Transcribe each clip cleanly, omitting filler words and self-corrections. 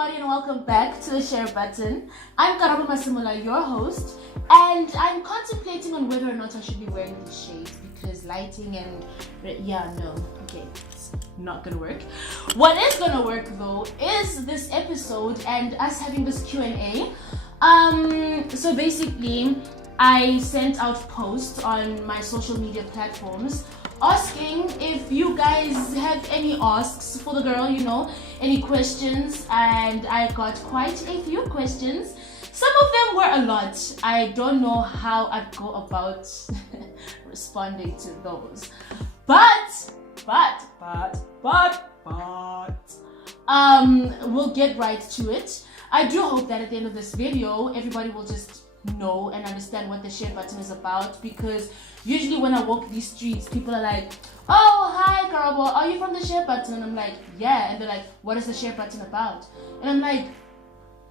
everybody, and welcome back to the Share Button. I'm Karabo Masimula, your host, and I'm contemplating on whether or not I should be wearing these shades because lighting and it's not gonna work. What is gonna work though is this episode and us having this Q&A. So basically, I sent out posts on my social media platforms asking if you guys have any asks for the girl, any questions, and I got quite a few questions. Some of them were a lot. I don't know how I'd go about responding to those. But we'll get right to it. I do hope that at the end of this video, everybody will just know and understand what the Share Button is about, because usually when I walk these streets, people are like, "Oh, hi Karabo, are you from the Share Button?" And I'm like, "Yeah." And they're like, "What is the Share Button about?" And I'm like,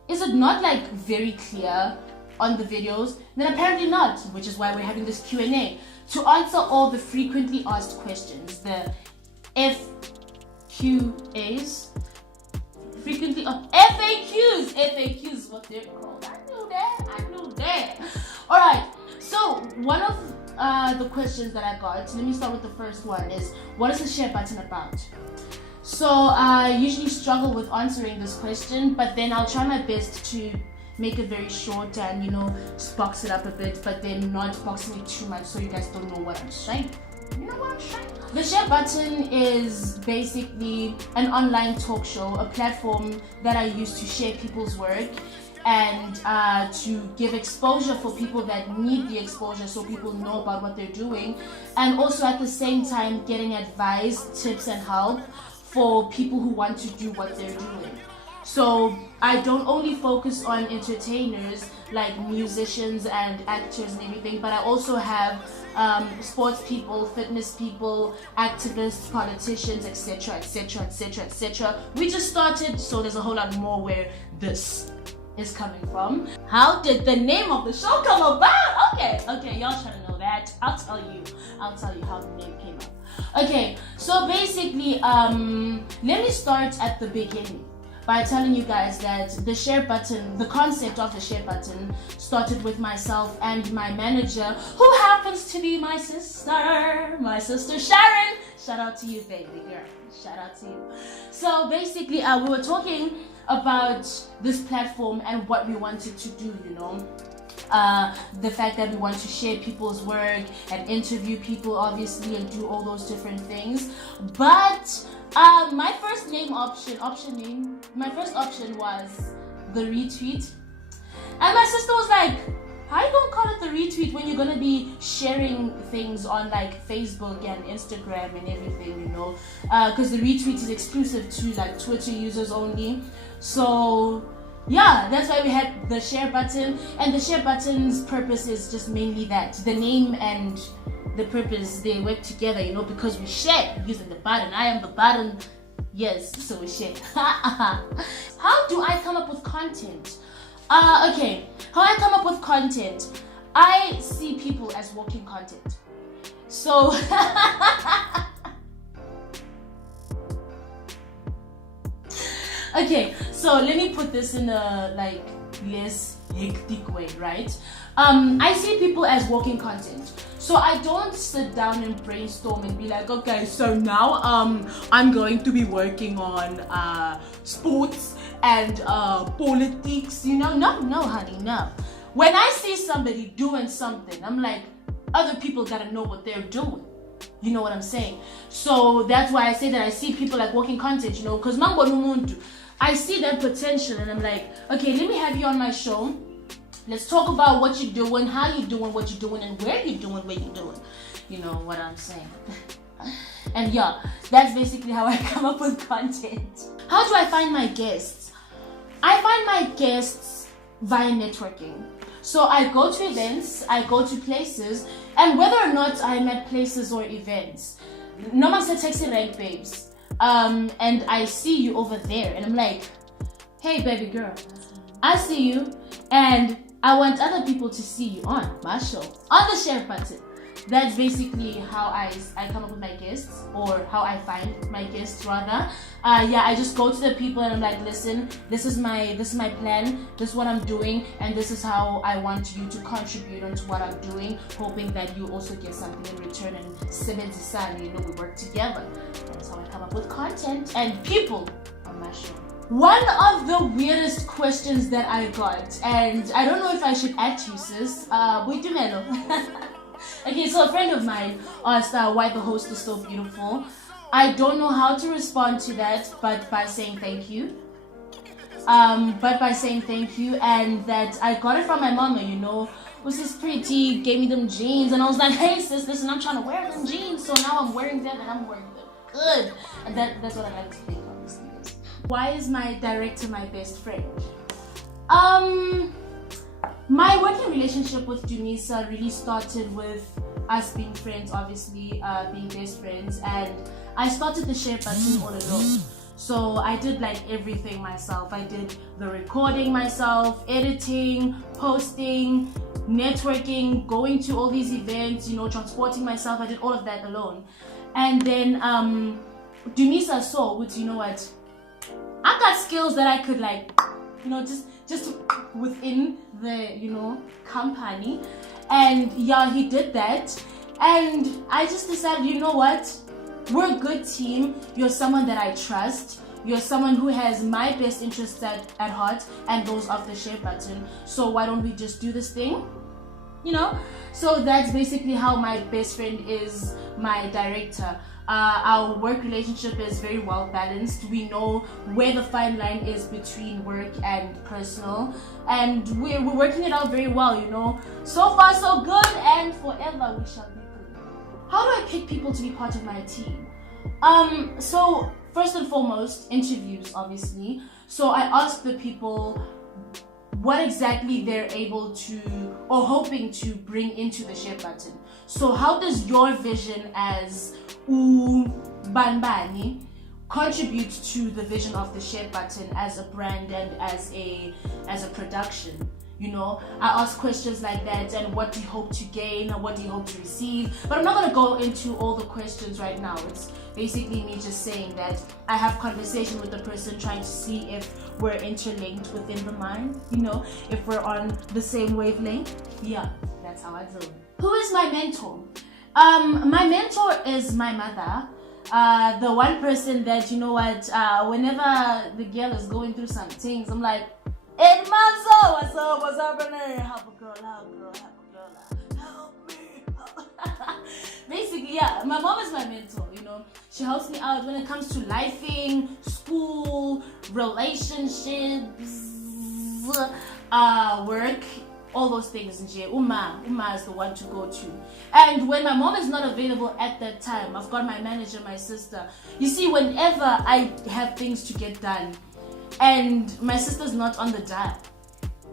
is it not like very clear on the videos? And then apparently not, which is why we're having this Q&A to answer all the frequently asked questions, the FQAs, frequently FAQs is what they're called. I knew that. All right, so one of the questions that I got, let me start with the first one, is what is the Share Button about? So I usually struggle with answering this question, but then I'll try my best to make it very short and just box it up a bit, but then not boxing it too much so you guys don't know what I'm saying. You know what I'm saying? The Share Button is basically an online talk show, a platform that I use to share people's work and to give exposure for people that need the exposure, so people know about what they're doing, and also at the same time getting advice, tips and help for people who want to do what they're doing. So I don't only focus on entertainers like musicians and actors and everything, but I also have sports people, fitness people, activists, politicians, etc. We just started, so there's a whole lot more where this is coming from. How did the name of the show come about? Okay, y'all trying to know that. I'll tell you how the name came up. Okay, so basically, let me start at the beginning by telling you guys that the Share Button, the concept of the Share Button, started with myself and my manager, who happens to be my sister Sharon. Shout out to you, baby girl. Shout out to you. So basically, we were talking about this platform and what we wanted to do, the fact that we want to share people's work and interview people, obviously, and do all those different things. But my first option was the retweet, and my sister was like, "How you gonna call it the retweet when you're gonna be sharing things on like Facebook and Instagram and everything, because the retweet is exclusive to like Twitter users only." So yeah, that's why we had the Share Button, and the Share Button's purpose is just mainly that. The name and the purpose, they work together, because we share using the button. I am the button, yes, so we share. How do I come up with content? How I come up with content, I see people as walking content. So so let me put this in a less hectic way, right? I see people as walking content. So I don't sit down and brainstorm and be like, okay, so now I'm going to be working on sports and politics, No, honey, no. When I see somebody doing something, I'm like, other people gotta know what they're doing. You know what I'm saying? So that's why I say that I see people like walking content, because mambo numuntu. I see that potential and I'm like, okay, let me have you on my show. Let's talk about what you're doing, how you're doing, what you're doing, and where you're doing, You know what I'm saying? And yeah, that's basically how I come up with content. How do I find my guests? I find my guests via networking. So I go to events, I go to places, and whether or not I'm at places or events, no man said taxi rank babes, and I see you over there, and I'm like, hey baby girl, I see you, and I want other people to see you on my show, on the Share Button. that's basically how I come up with my guests, or how I find my guests rather. I just go to the people and I'm like, listen, this is my plan, this is what I'm doing, and this is how I want you to contribute onto what I'm doing, hoping that you also get something in return, and sebenzisane, we work together. That's how I come up with content and people on my show. One of the weirdest questions that I got, and I don't know if I should add you, sis. Okay, so a friend of mine asked why the host is so beautiful. I don't know how to respond to that, but by saying thank you. And that I got it from my mama, was this pretty, gave me them jeans, and I was like, hey sis, listen, I'm trying to wear them jeans, so now I'm wearing them, and I'm wearing them good. And that's what I like to think, obviously. Why is my director my best friend? My working relationship with Dumisa really started with us being friends, obviously, being best friends, and I started the share button all alone. So I did like everything myself. I did the recording myself, editing, posting, networking, going to all these events, transporting myself. I did all of that alone. And then Dumisa saw, which, what, I got skills that I could just within the company, and he did that, and I just decided, what, we're a good team. You're someone that I trust. You're someone who has my best interests at heart and those of the share button. So why don't we just do this thing? So that's basically how my best friend is my director. Our work relationship is very well balanced. We know where the fine line is between work and personal, and we're working it out very well, So far so good, and forever we shall be good. How do I pick people to be part of my team? So first and foremost, interviews, obviously. So I asked the people what exactly they're able to or hoping to bring into the share button. So how does your vision as Banbani contribute to the vision of the share button as a brand and as a production? I ask questions like that, and what do you hope to gain, or what do you hope to receive? But I'm not going to go into all the questions right now. It's basically me just saying that I have conversation with the person, trying to see if we're interlinked within the mind, if we're on the same wavelength. Yeah, that's how I do it. Who is my mentor? My mentor is my mother. The one person that, whenever the girl is going through some things, I'm like, hey, Manzo, what's happening? Help a girl, help me. Basically, yeah, my mom is my mentor, She helps me out when it comes to lifing, school, relationships, work, all those things. Uma is the one to go to. And when my mom is not available at that time, I've got my manager, my sister. You see, whenever I have things to get done, and my sister's not on the dial,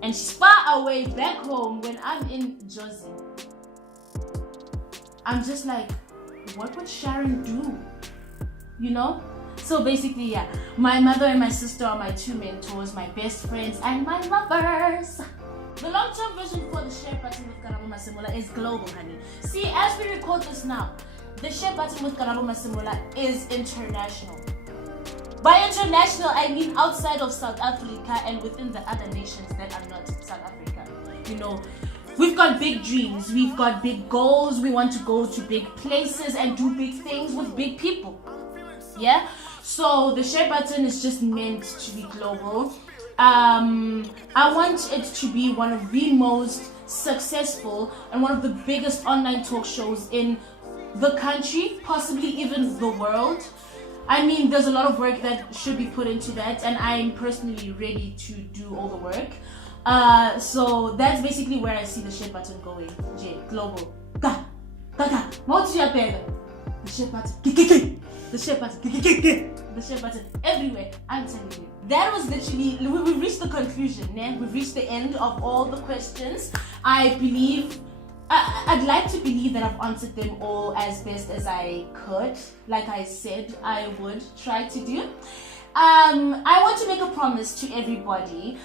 and she's far away back home when I'm in Jozi, I'm just like, what would Sharon do? So basically, yeah, my mother and my sister are my two mentors, my best friends, and my lovers. The long-term vision for the share button with Karabo Masemola is global, honey. See, as we record this now, the share button with Karabo Masemola is international. By international, I mean outside of South Africa and within the other nations that are not South Africa. We've got big dreams, we've got big goals, we want to go to big places and do big things with big people. Yeah? So the share button is just meant to be global. I want it to be one of the most successful and one of the biggest online talk shows in the country, possibly even the world. I mean, there's a lot of work that should be put into that, and I'm personally ready to do all the work. So that's basically where I see the share button going. Global. The share button. The share button. The share button everywhere. I'm telling you. That was literally, we've reached the conclusion. We've reached the end of all the questions. I'd like to believe that I've answered them all as best as I could. Like I said, I would try to do. I want to make a promise to everybody,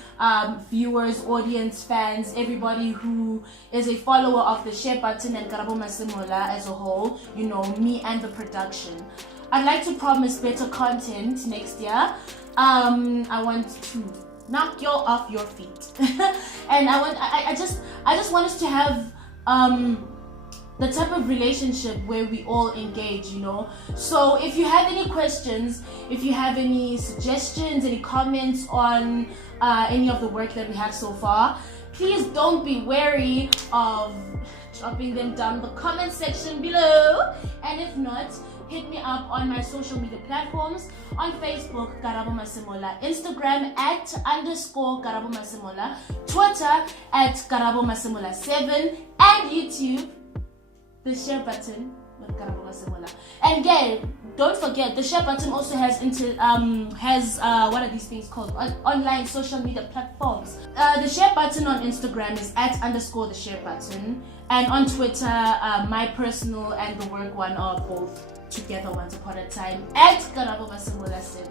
viewers, audience, fans, everybody who is a follower of the Share Button and Karabo Masemola as a whole, you know, me and the production. I'd like to promise better content next year. I want to knock you off your feet. And I just want us to have the type of relationship where we all engage, you know. So if you have any questions, if you have any suggestions, any comments on any of the work that we have so far, please don't be wary of dropping them down the comment section below. And if not, hit me up on my social media platforms. On Facebook, Karabo Masemola, Instagram @_Karabo Masemola, Twitter @Karabo Masemola 7, and YouTube, the Share Button with Karabo Masemola. And again, don't forget, the Share Button also has what are these things called? Online social media platforms. The Share Button on Instagram is @_the Share Button, and on Twitter, my personal and the work one are both together once upon a time @Karabo Masemola 7.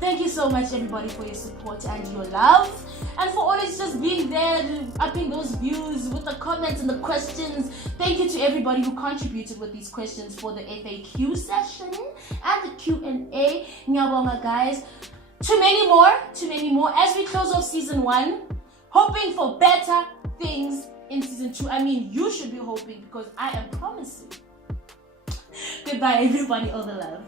Thank you so much, everybody, for your support and your love, and for always just being there, upping those views with the comments and the questions. Thank you to everybody who contributed with these questions for the FAQ session and the Q&A. Nyabonga, guys. Too many more as we close off season 1, hoping for better things in season 2. I mean, you should be hoping, because I am promising. Goodbye, everybody. All the love.